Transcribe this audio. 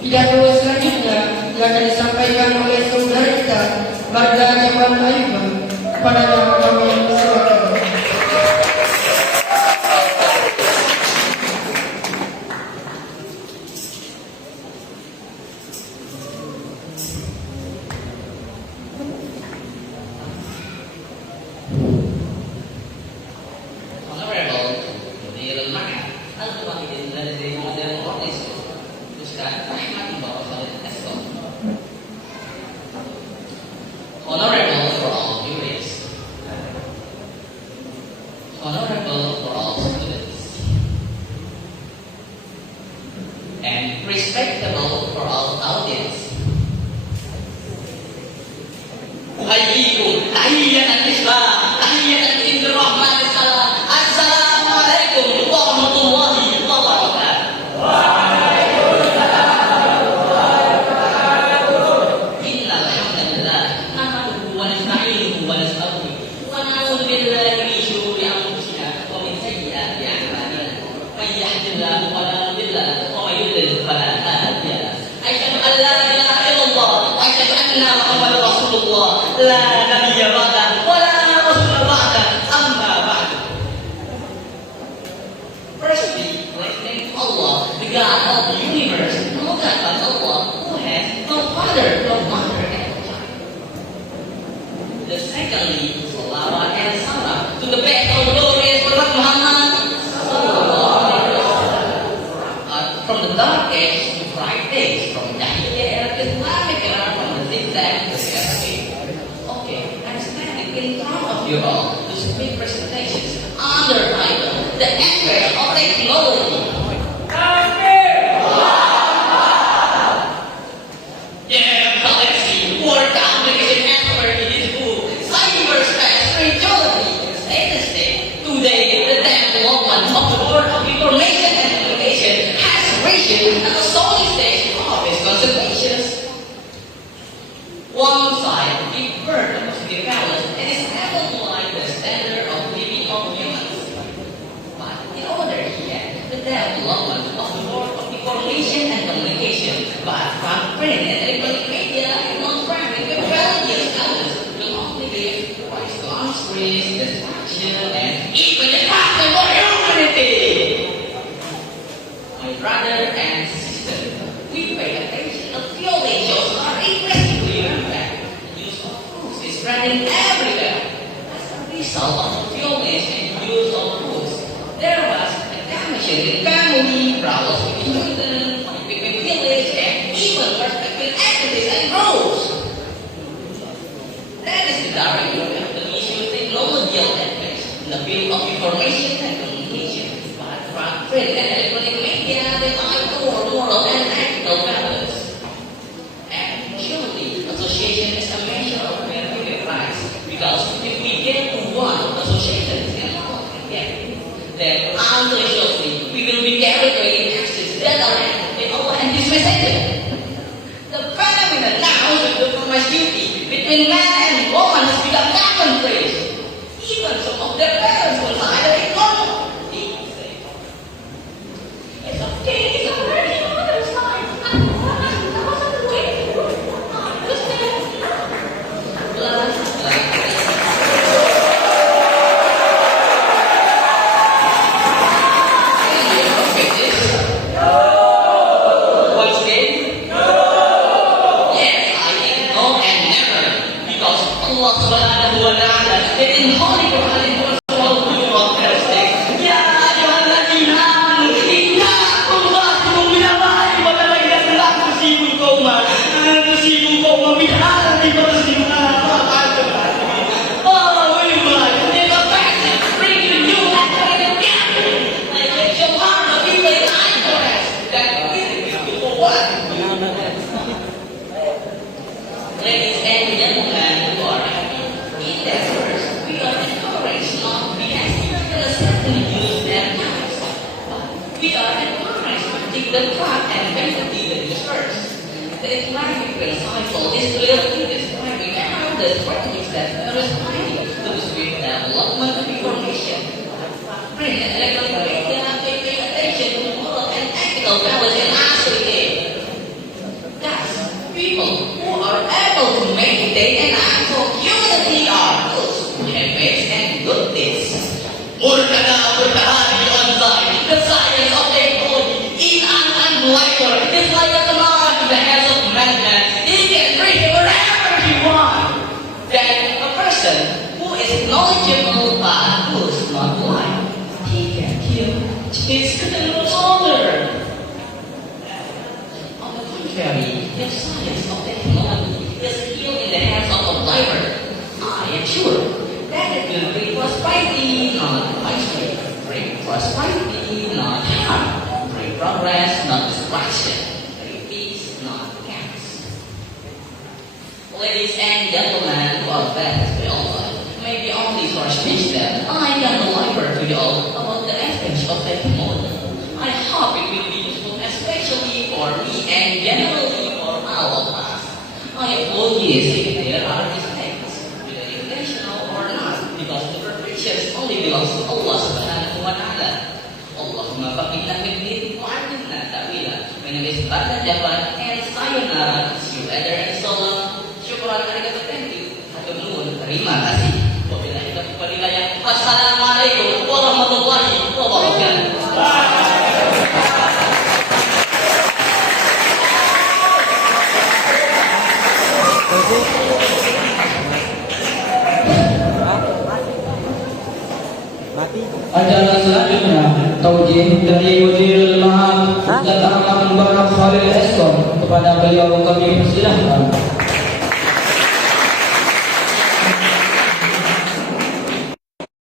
Pidato selanjutnya yang akan disampaikan oleh saudara kita Marga Nyaman Ayuba kepada kami yang bersilakan. Honorable for all viewers, honorable for all students, and respectable for all audience. Uhayyikum tahiyyatan Islam, tahiyyatan min rahmatis salam. Assalamualaikum warahmatullahi wabarakatuh. لا نبي بعده ولا رسول بعده أما بعد. Firstly, let's thank Allah, the God of the universe, mengatakan Allah who has no father, no mother, and no child. The secondly, salawat and salam to the best of glorious Prophet Muhammad sallallahu alaihi wasallam. From the dark age to bright days, from Jahiliyah era to Islamic era, from the zigzag to the in front of you all to make presentations under title The Emperor of Technology. Yeah, Galaxy, World Communication Expert in his book, Cyberspace Radiology, stated today the development of the world of information and communication has reached at the solid stage of its concentrations. One side gives birth to positive values and is able to align the standard of living of humans. But in order here, the development of the world of information and communication by print and electronic media and non-primary with religious values will only give rise to unrest, destruction, and even destruction for humanity. My brother and sister, we pay attention to theology of our increasingly rampant. The use of proofs is spreading everywhere. As a result of the theology and use of proofs, there was a damage in family, problems with children, conflict with village, and even conflict with activities and groups. That is the direct impact of the issue of technology advancements in the field of information and communication. But print and electronic media define core moral and ethical values. And surely, association is a measure of human rights. Because if we get to one association cannot get, then unconsciously we will be carried away in access that are in our and his messenger. The phenomenon now with the promiscuity between man and woman has become commonplace. Even some of their parents will sign a diploma. It's okay, it's already mother's life. I'm not waiting for it. Understand? Once again? Yes, I think no and never. Because Allah subhanahu wa ta'ala said in Holy Quran in verse 12 of Thursday, Ya ayyuhalladzina amanu iyyakum wa'tum min Allahi wa malaikatihi la tusibu qauman bid'atin fatusbihu Ladies and gentlemen who are happy, in that verse, we are encouraged not to be as innocently use their times, but we are encouraged to take the thought and empathy that is first. The Islamic principle is clearly describing how the strategies that are responding to the swift development of information. Print and electronic media pay attention It's no longer. On the contrary, the science of technology is still in the hands of the library. I am sure that it will bring prosperity, not punishment. Bring prosperity, not harm. Bring progress, not destruction. Bring peace, not chaos. Ladies and gentlemen, who are best to all, maybe only for speech that I am the library to you all about the essence of technology. I hope it will be useful, especially for me and generally for all of us. I apologize if there are mistakes, whether intentional or not, because the perfection only belongs to Allah Subhanahu wa Ta'ala. Allahumma baqi lana min wa'allimna ta'wila min al-isbat al-jabal and sayonara. See you later, inshallah. Syukran, arigato, thank you. Hatur nuhun, terima kasih. Wabillahi taufiq wal hidayah. Wassalamualaikum warahmatullahi wabarakatuh. Ajaran selanjutnya taujih dari Mudirul Ma'had dan Ahmad Mubarak Khalil Eskom. Kepada beliau kami persilahkan.